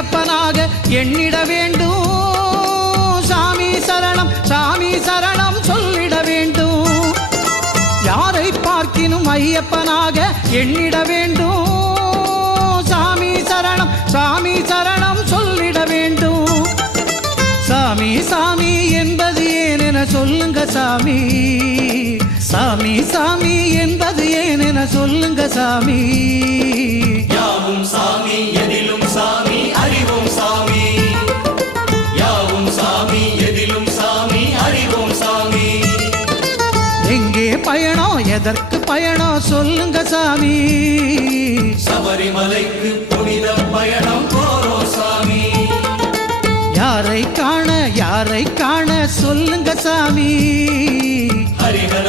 ஐயப்பனாக எண்ணிட வேண்டும். சாமி சரணம் சாமி சரணம் சொல்லிட வேண்டும். யாரை பார்க்கினும் ஐயப்பனாக எண்ணிட வேண்டும். சாமி சரணம் சொல்லிட வேண்டும். சாமி சாமி என்பது ஏன் என சொல்லுங்க சாமி. சாமி சாமி என்பது ஏன் என சொல்லுங்க சாமி. யாவும் சாமி எதிலும் சாமி அறிவோம் சாமி. யாவும் சாமி எதிலும் சாமி அறிவோம் சாமி. எங்கே பயணம் எதற்கு பயணம் சொல்லுங்க சாமி. சபரிமலைக்கு புனித பயணம் போறோம் சாமி. யாரை காண சொல்லுங்க சாமி. ஹரிஹர